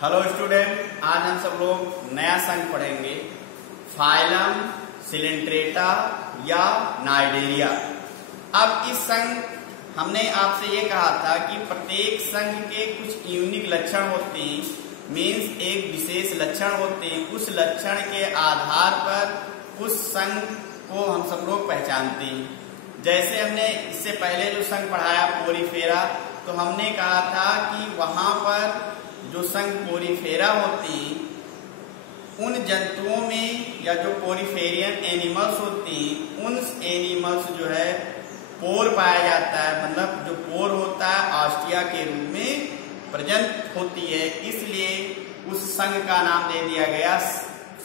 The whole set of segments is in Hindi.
हेलो स्टूडेंट, आज हम सब लोग नया संघ पढ़ेंगे, फाइलम सिलेंट्रेटा या नाइडेरिया। अब इस संघ हमने आपसे ये कहा था कि प्रत्येक संघ के कुछ यूनिक लक्षण होते हैं, मीन्स एक विशेष लक्षण होते हैं। उस लक्षण के आधार पर उस संघ को हम सब लोग पहचानते हैं। जैसे हमने इससे पहले जो संघ पढ़ाया पोरीफेरा, तो हमने कहा था कि वहां पर जो संघ पोरीफेरा होती हैं, उन जंतुओं में या जो पोरीफेरियन एनिमल्स होती हैं, उन एनिमल्स जो है पोर पाया जाता है, मतलब जो पोर होता है ऑस्टिया के रूप में प्रेजेंट होती है, इसलिए उस संघ का नाम दे दिया गया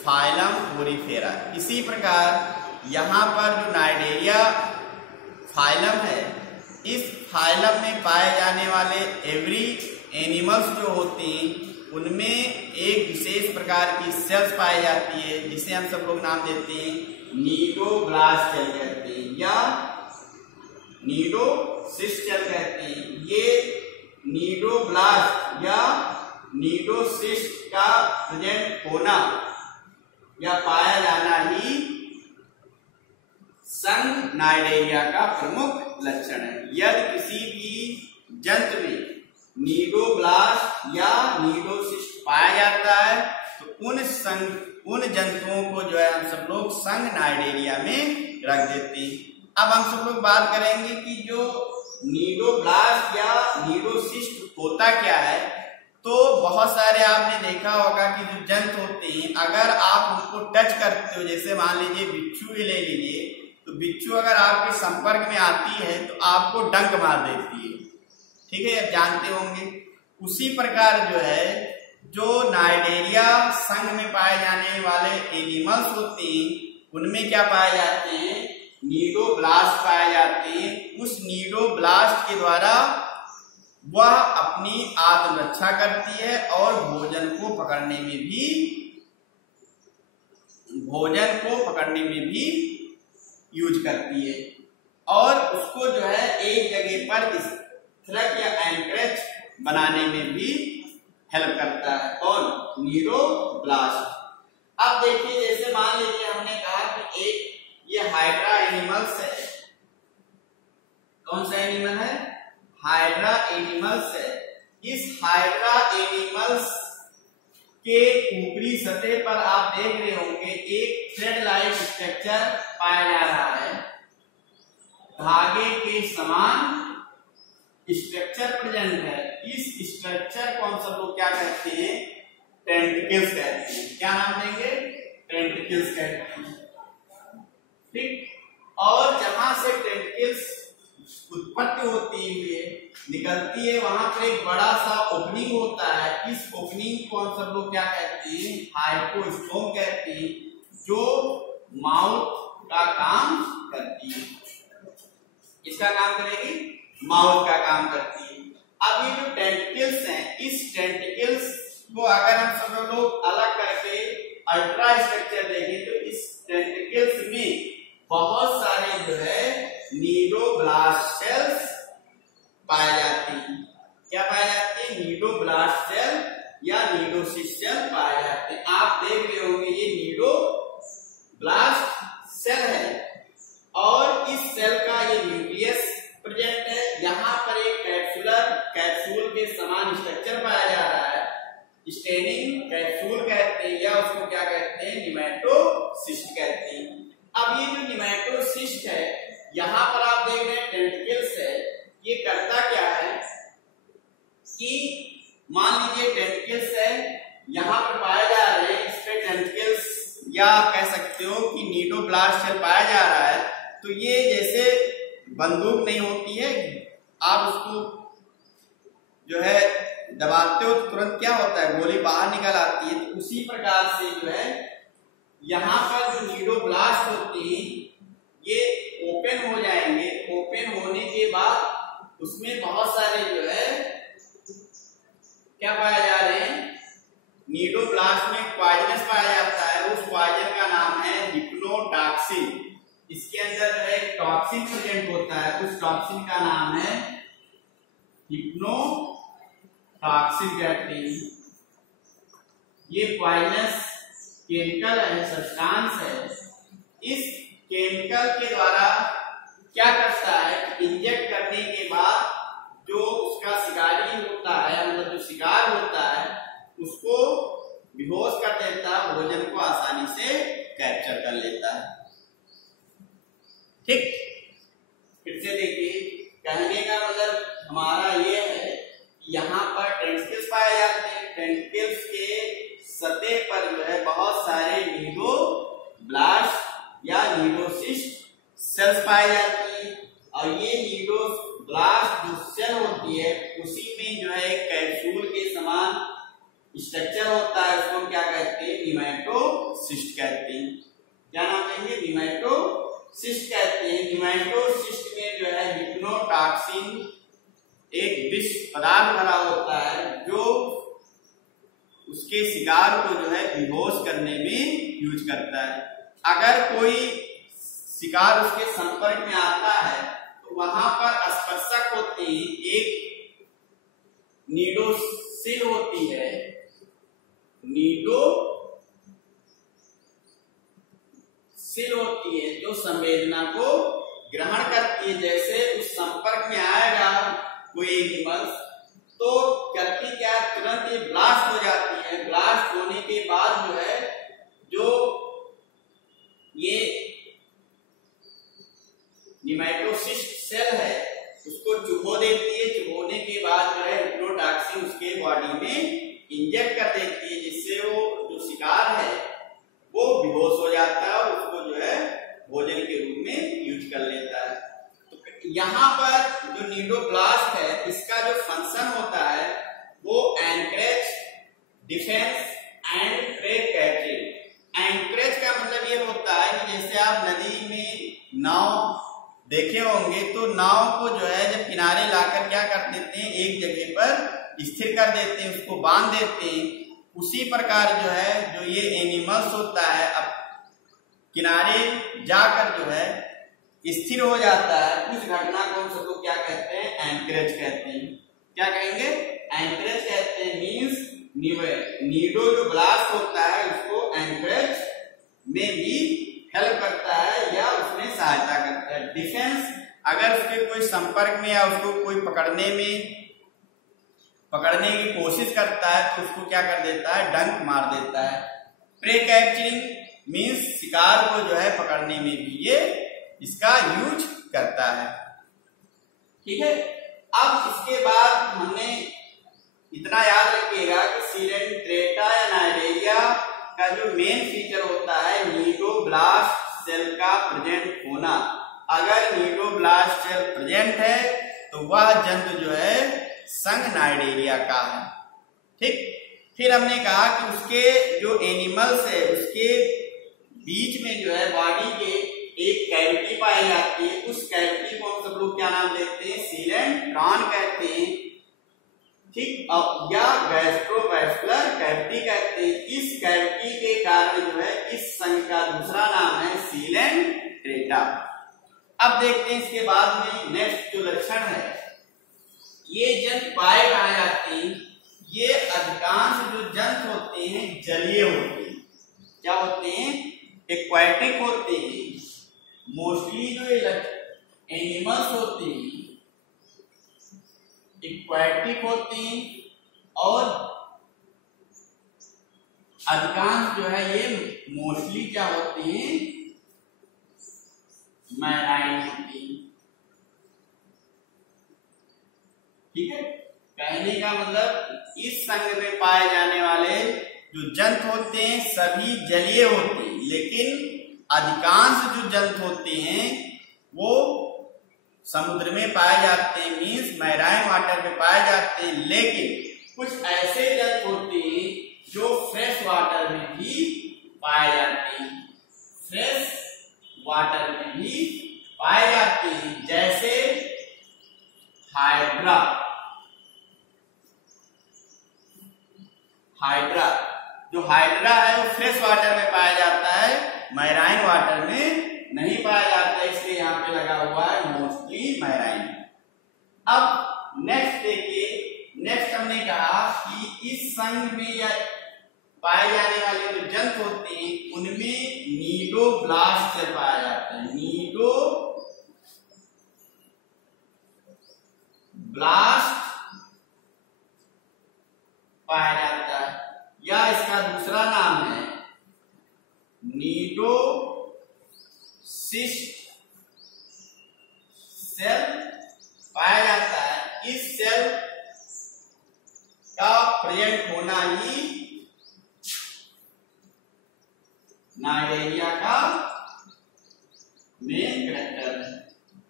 फाइलम पोरीफेरा। इसी प्रकार यहाँ पर जो नाइडेरिया फाइलम है, इस फाइलम में पाए जाने वाले एवरी एनिमल्स जो होती हैं, उनमें एक विशेष प्रकार की सेल्स पाई जाती है, जिसे हम सब लोग नाम देते हैं नीडोब्लास्ट सेल कहते हैं या नीडोसिस्ट सेल कहते हैं। ये नीडोब्लास्ट या नीडोसिस्ट का प्रेजेंट होना या पाया जाना ही संघ नाइडेरिया का प्रमुख लक्षण है। यदि किसी भी जंतु में नीडोब्लास्ट या नीडोसिस्ट पाया जाता है, तो उन जंतुओं को जो है हम सब लोग संघ नाइडेरिया में रख देते हैं। अब हम सब लोग बात करेंगे कि जो नीडोब्लास्ट या नीडोसिस्ट होता क्या है। तो बहुत सारे आपने देखा होगा कि जो जंतु होते हैं, अगर आप उनको टच करते हो, जैसे मान लीजिए बिच्छू ही ले लीजिए, तो बिच्छू अगर आपके संपर्क में आती है तो आपको डंक मार देती है, ठीक है, जानते होंगे। उसी प्रकार जो है, जो नाइडेरिया संघ में पाए जाने वाले एनिमल्स होते हैं, उनमें क्या पाए जाते हैं, नीडोब्लास्ट पाए जाते हैं। उस नीडोब्लास्ट के द्वारा वह अपनी आत्मरक्षा करती है और भोजन को पकड़ने में भी यूज करती है, और उसको जो है एक जगह पर स्थिरक या एंकरेज बनाने में भी हेल्प करता है। कौन? नीडोब्लास्ट। अब देखिए, जैसे मान लीजिए हमने कहा कि एक ये हाइड्रा एनिमल्स है। कौन सा एनिमल है? हाइड्रा एनिमल्स है। इस हाइड्रा एनिमल्स के ऊपरी सतह पर आप देख रहे होंगे एक थ्रेड लाइक स्ट्रक्चर पाया जा रहा है। धागे के समान स्ट्रक्चर प्रेजेंट है। इस स्ट्रक्चर को हम सब लोग क्या कहते हैं? टेंटिकल्स कहते हैं। क्या नाम देंगे? टेंटिकल्स कहते हैं, ठीक। और जहां से टेंटिकल्स उत्पत्ति होती है, निकलती है, वहां पर एक बड़ा सा ओपनिंग होता है। इस ओपनिंग को हम सब लोग क्या कहते हैं? हाइपोस्टोम कहते हैं, जो माउथ का काम करती है। इसका काम करेगी, माउथ का काम करती है। अब ये जो टेंटिकल्स हैं, इस टेंटिकल्स को अगर हम सब लोग अलग करके अल्ट्रा स्ट्रक्चर देखें, तो इस टेंटिकल्स में बहुत सारे जो है नीडोब्लास्ट सेल्स पाए जाती हैं। क्या पाए जाते हैं? नीडोब्लास्ट सेल या नीडोसिस्ट सेल पाए जाते हैं। आप देख रहे होंगे ये नीडोब्लास्ट सेल है, और इस सेल का ये न्यूक्लियस प्रेजेंट है। यहाँ पर एक कैप्सूल के समान स्ट्रक्चर पाया जा रहा है, स्टेनिंग कैप्सूल कहते हैं, या उसको क्या कहते हैं? निमेटोसिस्ट कहते हैं। अब ये जो निमेटोसिस्ट है, यहाँ पर आप देख रहे हैं टेंटिकल्स है। ये करता क्या है कि मान लीजिए टेंटिकल्स है, यहाँ पर पाए जा रहे हैं, इस पे टेंटिकल्स या कह सकते हो कि नीडोब्लास्ट सेल पाया जा रहा है। तो ये जैसे बंदूक नहीं होती है, आप उसको जो है दबाते हो तो तुरंत क्या होता है? गोली बाहर निकल आती है। तो उसी प्रकार से जो है यहाँ पर जो नीडोब्लास्ट होती है, ये ओपन हो जाएंगे। ओपन होने के बाद उसमें बहुत सारे जो है क्या पाया जा रहे हैं? नीडोब्लास्ट में पॉइजनस पाया जाता है। उस पॉइजन का नाम है हिप्नोटॉक्सिन। इसके अंदर जो है टॉक्सिन प्रेजेंट होता है, उस टॉक्सिन का नाम है हिप्नोटॉक्सिन कहते हैं। ये पॉइजनस केमिकल है, सब्सटेंस है। इस केमिकल के द्वारा क्या करता है, इंजेक्ट करने के बाद जो उसका शिकारी होता है, मतलब जो शिकार होता है, उसको बेहोश कर देता है, भोजन को आसानी से कैप्चर कर लेता है। ठीक, फिर से देखिए, कहने का मतलब हमारा ये है, यहाँ पर टेंटिकल्स पाए जाते हैं। टेंटिकल्स के सतह पर जो है बहुत सारे नीडोब्लास्ट या नीडोसिस्ट सेल्स पाई जाती है, और ये नीडोब्लास्ट जो सेल होती है उसी में जो है कैप्सूल के समान स्ट्रक्चर होता है, उसको क्या कहते हैं, निमैटोसिस्ट कहते हैं। क्या नाम लेंगे, निमैटोसिस्ट कहते हैं। निमैटोसिस्ट में जो है हिप्नोटॉक्सिन एक विष पदार्थ भरा होता है, जो उसके शिकार को जो है बेहोश करने में यूज करता है। अगर कोई शिकार उसके संपर्क में आता है तो वहां पर स्पर्शक होते हैं, एक नीडोसिल होती है, नीडोसिल होती है जो संवेदना को ग्रहण करती है। जैसे उस संपर्क में आएगा कोई एनिमल्स तो करती क्या, तुरंत ये ब्लास्ट हो जाती है। ब्लास्ट होने के बाद जो है, जो ये निमैटोसिस्ट सेल है उसको चुभो देती है। चुभोने के बाद जो है हिप्नोटॉक्सिन उसके बॉडी में इंजेक्ट कर देती है, जिससे वो जो शिकार है वो बेहोश हो जाता है और उसको जो है भोजन के रूप में यूज कर लेता है। तो यहाँ पर जो नीडोब्लास्ट है, इसका जो फंक्शन होता है वो anchorage, defence and prey catching. Anchorage का मतलब ये होता है कि जैसे आप नदी में नाव देखे होंगे, तो नाव को जो है जब किनारे लाकर क्या कर देते हैं, एक जगह पर स्थिर कर देते हैं, उसको बांध देते हैं। उसी प्रकार जो है, जो ये एनिमल्स होता है, अब किनारे जाकर जो है स्थिर हो जाता है। उस घटना को हम सबको क्या कहते हैं, एंकरेज कहते हैं। क्या कहेंगे, एंकरेज कहते हैं। मींस नीडो जो ब्लास्ट होता है उसको एंकरेज में भी हेल्प करता है या उसमें सहायता करता है। डिफेंस, अगर उसके कोई संपर्क में या उसको कोई पकड़ने की कोशिश करता है तो उसको क्या कर देता है, डंक मार देता है। प्रे कैप्चरिंग मींस शिकार को जो है पकड़ने में भी ये इसका यूज करता है। ठीक है, अब इसके बाद हमने इतना याद रखिएगा कि सिलेंट्रेटा या नाइडेरिया का जो मेन फीचर होता है नीडोब्लास्ट सेल का प्रेजेंट होना। अगर नीडोब्लास्ट सेल प्रेजेंट है तो वह जंतु जो है संघ नाइडेरिया का है। ठीक, फिर हमने कहा कि उसके जो एनिमल्स है उसके बीच में जो है बॉडी के एक कैविटी पाई जाती है। उस कैविटी को हम सब लोग क्या नाम देते हैं, सीलेंट्रॉन कहते हैं। ठीक, अब या गैस्ट्रोवैस्कुलर कैविटी कहते हैं। इस कैविटी के कारण जो है इस संघ का दूसरा नाम है सिलेंट्रेटा। अब देखते हैं इसके बाद में नेक्स्ट जो लक्षण है, ये जंतु पाए जाते हैं, ये अधिकांश जो जंतु होते हैं जलीय होते हैं। क्या होते हैं, एक्वाटिक होते हैं। मोस्टली जो एनिमल्स होते हैं एक्वाटिक होते हैं, और अधिकांश जो है ये मोस्टली क्या होते हैं, मैराइन होते हैं। ठीक है, कहने का मतलब इस संघ में पाए जाने वाले जो जंतु होते हैं सभी जलीय होते हैं, लेकिन अधिकांश जो जंतु होते हैं वो समुद्र में पाए जाते हैं, मींस मैराइन वाटर में पाए जाते हैं। लेकिन कुछ ऐसे जंतु होते हैं जो फ्रेश वाटर में भी पाए जाते हैं, फ्रेश वाटर में भी पाए जाते हैं, जैसे हाइड्रा। जो हाइड्रा है वो फ्रेश वाटर में पाया जाता है, मैराइन वाटर में नहीं पाया जाता है, इसलिए यहाँ पे लगा हुआ है मोस्टली मैराइन। अब नेक्स्ट देखिए, नेक्स्ट हमने कहा कि इस संघ में या पाए जाने वाले जो जंतु होते हैं उनमें नीडोब्लास्ट सेल पाया जाता है। नीडोब्लास्ट पाया जाता है, या इसका दूसरा नाम है नीडोसिस्ट सेल पाया जाता है। इस सेल का प्रेजेंट होना ही नाइडेरिया का मेन कैरेक्टर है।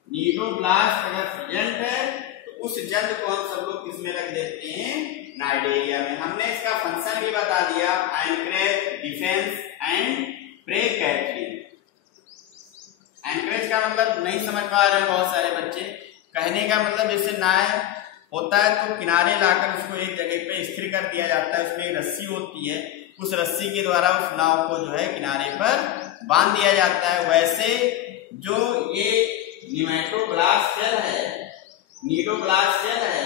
नीडोब्लास्ट अगर प्रेजेंट है तो उस जंतु को हम सब लोग किसमें रख देते हैं, नाइडेरिया में। हमने इसका फंक्शन भी बता दिया, anchorage, defence and prey catering. Anchorage का मतलब नहीं समझ पा रहे हैं बहुत सारे बच्चे। कहने का मतलब जैसे नाव होता है तो किनारे लाकर उसको एक जगह पे स्थिर कर दिया जाता है, उसमें एक रस्सी होती है, उस रस्सी के द्वारा उस नाव को जो है किनारे पर बांध दिया जाता है। वैसे जो ये नीडोब्लास्ट सेल है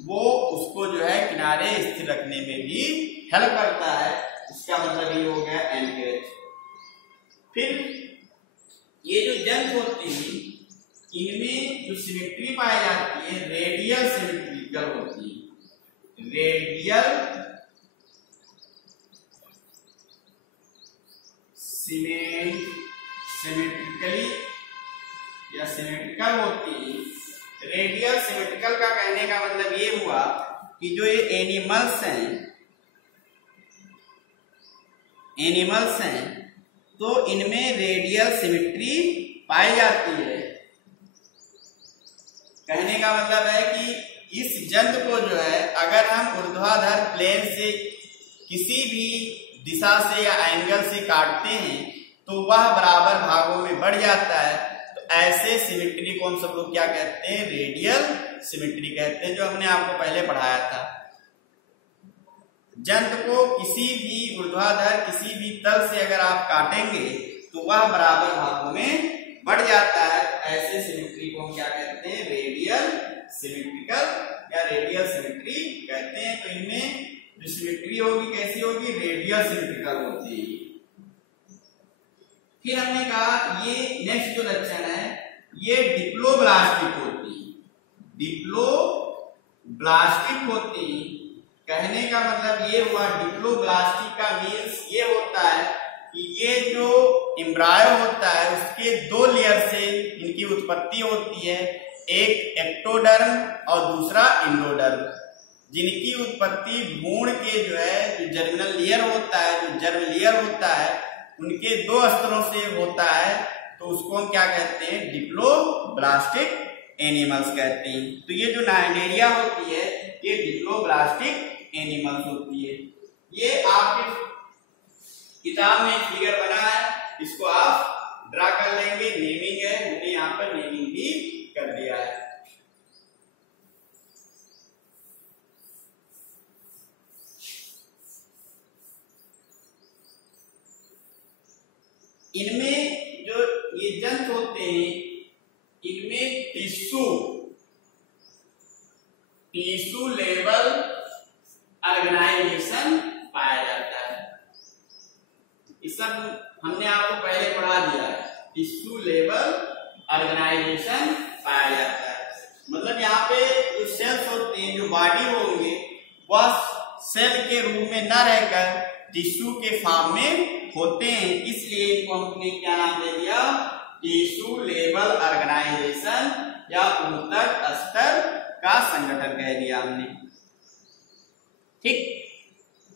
वो उसको जो है किनारे स्थिर रखने में भी हेल्प करता है। इसका मतलब ये हो गया एंकरेज। फिर ये जो जंतु होते हैं इनमें जो सिमेट्री पाई जाती है रेडियल सिमेट्रिकल होती है। रेडियल सिमेट्रिकली या सिमेट्रिकल होती है। रेडियल सिमेट्रिकल का कहने का मतलब ये हुआ कि जो ये एनिमल्स हैं तो इनमें रेडियल सिमेट्री पाई जाती है। कहने का मतलब है कि इस जंतु को जो है अगर हम ऊर्ध्वाधर प्लेन से किसी भी दिशा से या एंगल से काटते हैं तो वह बराबर भागों में बढ़ जाता है। तो ऐसे सिमेट्री को हम सब लोग क्या कहते हैं, रेडियल सिमेट्री कहते हैं, जो हमने आपको पहले पढ़ाया था। जंतु को किसी भी ऊर्ध्वाधर किसी भी तल से अगर आप काटेंगे तो वह बराबर भागों में बढ़ जाता है। ऐसे सिमेट्री को हम क्या कहते हैं, रेडियल सिमेट्रिकल या रेडियल सिमेट्री कहते हैं। तो इनमें जो सिमेट्री होगी कैसी होगी, रेडियल सिमेट्रिकल होती है। फिर हमने कहा ये नेक्स्ट जो लक्षण है ये डिप्लोब्लास्टिक होती है। डिप्लोब्लास्टिक होती है कहने का मतलब ये हुआ, डिप्लोब्लास्टिक का मीन्स ये होता है कि ये जो एम्ब्रायो होता है उसके दो लेयर से इनकी उत्पत्ति होती है, एक एक्टोडर्म और दूसरा एंडोडर्म, जिनकी उत्पत्ति भ्रूण के जो है जो जर्मिनल लेयर होता है, जो जर्म लेयर होता है उनके दो स्तरों से होता है। तो उसको हम क्या कहते हैं, डिप्लोब्लास्टिक एनिमल्स कहते हैं। तो ये जो नाइडेरिया होती है ये डिप्लोब्लास्टिक एनिमल्स होती है। ये आपके किताब में फिगर बना है, इसको आप ड्रा कर लेंगे। नेमिंग है, हमने यहाँ पर नेमिंग भी कर दिया है। इनमें जो ये जंतु होते हैं इनमें टिश्यू लेवल ऑर्गेनाइजेशन पाया जाता है। इस सब हमने आपको पहले पढ़ा दिया है। टिश्यू लेवल ऑर्गेनाइजेशन पाया जाता है मतलब यहाँ पे जो सेल्स होते हैं, जो बॉडी होंगे, वह सेल के रूप में न रहकर टिश्यू के फॉर्म में होते हैं। इसलिए इनको हमने क्या नाम दे दिया, टिश्यू लेवल ऑर्गेनाइजेशन या ऊतक स्तर का संगठन कह दिया हमने। ठीक,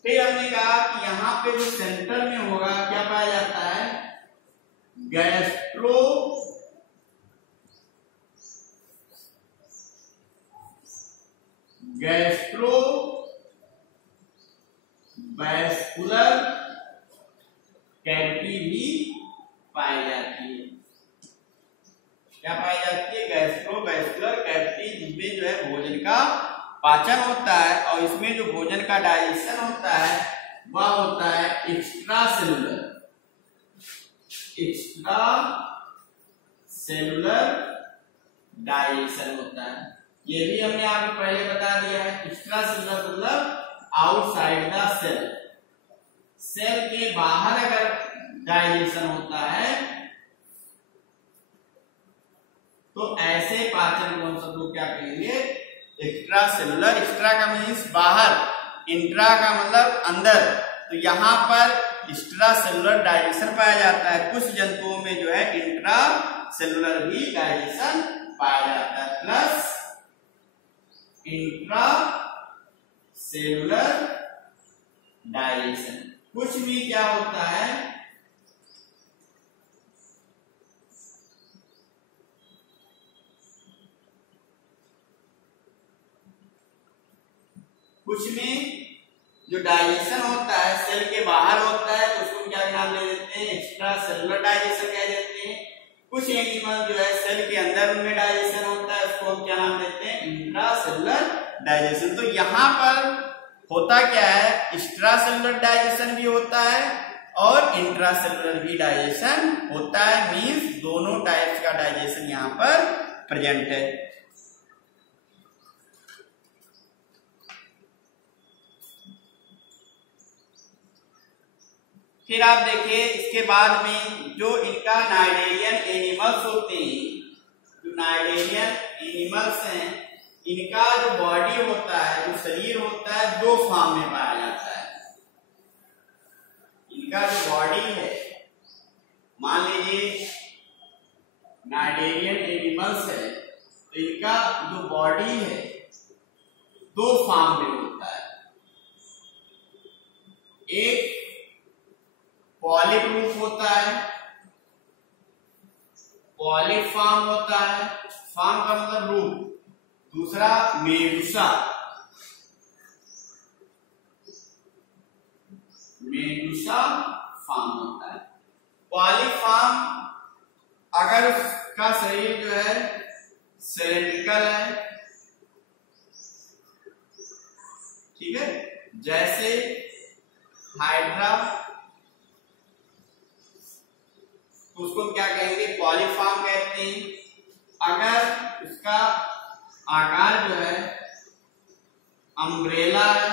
फिर हमने कहा कि यहाँ पे जो सेंटर में होगा क्या पाया जाता है, गैस्ट्रोवैस्कुलर कैविटी भी पाई जाती है। क्या पाई जाती है, गैस्ट्रोवैस्कुलर कैविटी, जिसमें जो है भोजन का पाचन होता है और इसमें जो भोजन का डाइजेशन होता है वह होता है एक्स्ट्रा सेलुलर डाइजेशन होता है। ये भी हमने आपको पहले बता दिया है। एक्स्ट्रा सेलुलर मतलब आउटसाइड द सेल, सेल के बाहर अगर डाइजेशन होता है तो ऐसे पाचन को हम सब लोग क्या कहेंगे, एक्स्ट्रा सेलुलर। एक्स्ट्रा का मीन्स बाहर, इंट्रा का मतलब अंदर। तो यहाँ पर एक्स्ट्रा सेलुलर डाइजेशन पाया जाता है। कुछ जंतुओं में जो है इंट्रा सेलुलर भी डाइजेशन पाया जाता है, प्लस इंट्रा सेलुलर डाइजेशन। कुछ भी क्या होता है, कुछ में जो डाइजेशन होता है सेल के बाहर होता है तो उसको क्या नाम दे देते हैं, एक्स्ट्रा सेलुलर डाइजेशन कह देते हैं। कुछ एनिमल जो है सेल के अंदर उनमें डाइजेशन होता है उसको हम क्या नाम देते हैं, इंट्रा सेलुलर डाइजेशन। तो यहाँ पर होता क्या है, एक्स्ट्रा सेलुलर डाइजेशन भी होता है और इंट्रा सेलुलर भी डाइजेशन होता है। मींस दोनों टाइप्स का डाइजेशन यहाँ पर प्रेजेंट है। फिर आप देखिए इसके बाद में जो इनका नाइडेरियन एनिमल्स होते हैं, जो नाइडेरियन एनिमल्स हैं, इनका जो बॉडी होता है, जो शरीर होता है, दो फॉर्म में पाया जाता है। इनका जो बॉडी है, मान लीजिए नाइडेरियन एनिमल्स है तो इनका जो बॉडी है दो फॉर्म में होता है। एक पॉलिप रूप होता है, पॉलिप फॉर्म होता है, फॉर्म का मतलब रूप। दूसरा मेडुसा, मेडुसा फॉर्म होता है। पॉलिप फॉर्म अगर उसका शरीर जो है सिलेंड्रिकल है, ठीक है, जैसे हाइड्रा, तो उसको क्या कहेंगे, पॉलीफॉर्म कहते हैं। अगर उसका आकार जो है अम्ब्रेला है,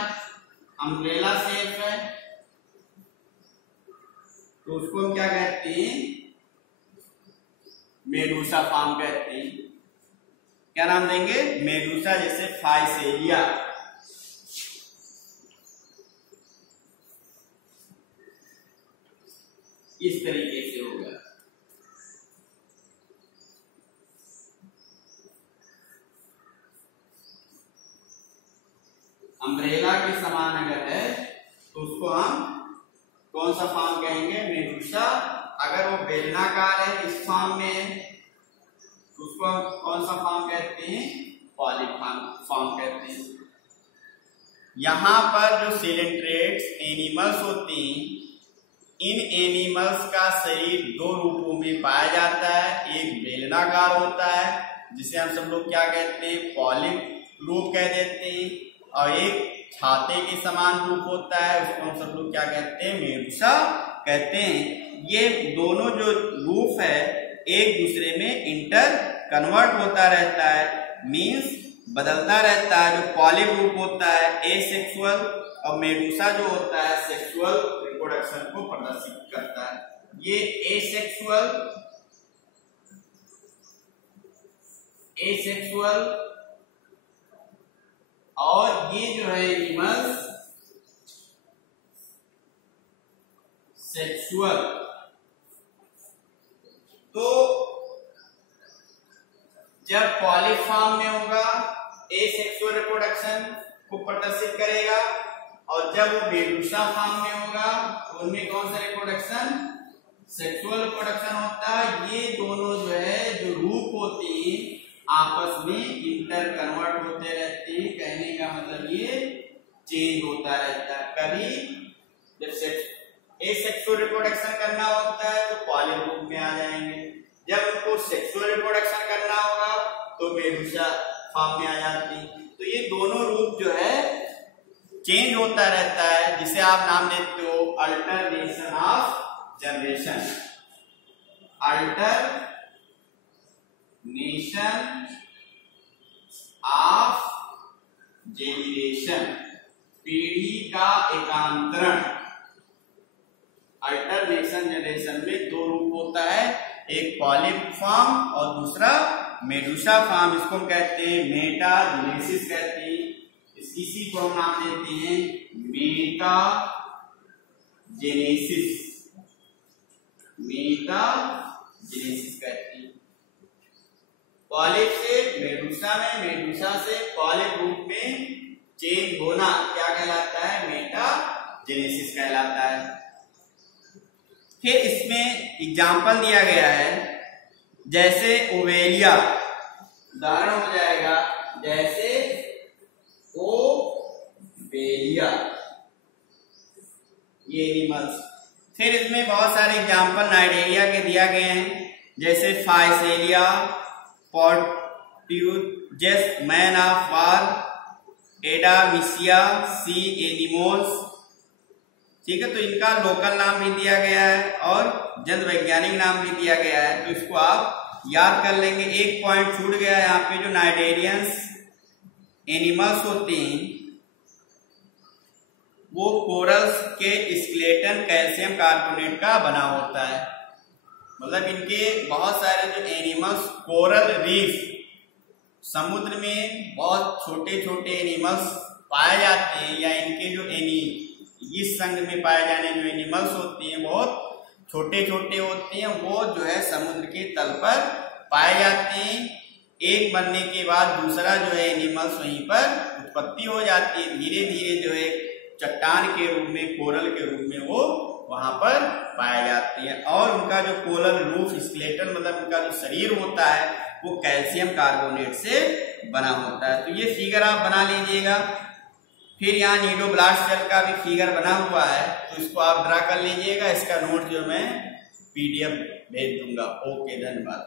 अम्ब्रेला शेप है, तो उसको हम क्या कहते हैं, मेडुसा फॉर्म कहते हैं। क्या नाम देंगे, मेडुसा। जैसे फाइसेरिया, इस तरीके से होगा। अम्ब्रेला के समान अगर है तो उसको हम कौन सा फॉर्म कहेंगे, मेडुसा। अगर वो बेलनाकार है, इस फॉर्म में है, तो उसको हम कौन सा फॉर्म कहते हैं, पॉलीफॉर्म फॉर्म कहते हैं। यहां पर जो सिलेंट्रेट्स एनिमल्स होते हैं, इन एनिमल्स का शरीर दो रूपों में पाया जाता है। एक बेलनाकार होता है जिसे हम सब लोग क्या कहते हैं, पॉलिप रूप कह देते हैं, और एक छाते के समान रूप होता है, उसको हम सब लोग क्या कहते हैं, मेडुसा कहते हैं। ये दोनों जो रूप है एक दूसरे में इंटर कन्वर्ट होता रहता है, मींस बदलता रहता है। जो पॉलिप रूप होता है एसेक्सुअल और मेडुसा जो होता है सेक्सुअल रिप्रोडक्शन को प्रदर्शित करता है। ये एसेक्सुअल और ये जो है एनिमल्स सेक्सुअल। तो जब पॉलीफॉर्म में होगा एसेक्सुअल रिप्रोडक्शन को प्रदर्शित करेगा, और जब वो मेडुसा फॉर्म में होगा तो उनमें कौन सा रिप्रोडक्शन, सेक्सुअल रिप्रोडक्शन होता है। ये दोनों जो है जो रूप होती है आपस में इंटर कन्वर्ट होते रहते हैं। कहने का मतलब ये चेंज होता रहता है। कभी जब एसेक्सुअल रिप्रोडक्शन करना होता है तो पॉलिप रूप में आ जाएंगे, जब उनको सेक्सुअल रिप्रोडक्शन करना होगा तो मेडुसा फॉर्म में आ जाती है। तो ये दोनों रूप जो है चेंज होता रहता है, जिसे आप नाम देते हो alternation of generation. Alternation of generation, पीढ़ी का एकांतरण। जनरेशन में दो रूप होता है, एक पॉलिप फॉर्म और दूसरा मेडुसा फॉर्म। इसको हम कहते हैं मेटाजेनेसिस कहते हैं। इसी को हम नाम देते हैं मेटाजेनेसिस, मेटाजेनेसिस कहते हैं। पॉलिप से मेडुसा में, मेडुसा से पॉलिप रूप में चेंज होना क्या कहलाता है? मेटाजेनेसिस कहलाता है। फिर इसमें एग्जाम्पल दिया गया है, जैसे ओवेलिया, उदाहरण हो जाएगा जैसे ओवेलिया, ये एनिमल्स। फिर इसमें बहुत सारे एग्जाम्पल नाइडेरिया के दिया गए हैं, जैसे फाइसेलिया, पोर्ट्यूजस, मैन ऑफ वार, एडामिसिया, सी एनिमोल्स। ठीक है, तो इनका लोकल नाम भी दिया गया है और जन वैज्ञानिक नाम भी दिया गया है, तो इसको आप याद कर लेंगे। एक पॉइंट छूट गया है यहाँ पे, जो नाइडेरियंस एनिमल्स होते हैं वो कोरल्स के स्केलेटन कैल्शियम कार्बोनेट का बना होता है। मतलब इनके बहुत सारे जो एनिमल्स कोरल रीफ, समुद्र में बहुत छोटे छोटे एनिमल्स पाए जाते हैं, या इनके जो इस संघ में पाए जाने जो एनिमल्स होते हैं बहुत छोटे छोटे होते हैं, वो जो है समुद्र के तल पर पाए जाते हैं। एक मरने के बाद दूसरा जो है एनिमल्स वहीं पर उत्पत्ति हो जाती है, धीरे धीरे जो है चट्टान के रूप में, कोरल के रूप में वो वहां पर पाए जाते हैं। और उनका जो कोरल रूफ स्केलेटन, मतलब उनका जो शरीर होता है वो कैल्शियम कार्बोनेट से बना होता है। तो ये फिगर आप बना लीजिएगा। फिर यहाँ नीडोब्लास्ट सेल का भी फिगर बना हुआ है, तो इसको आप ड्रा कर लीजिएगा। इसका नोट जो मैं PDF भेज दूंगा। ओके, धन्यवाद।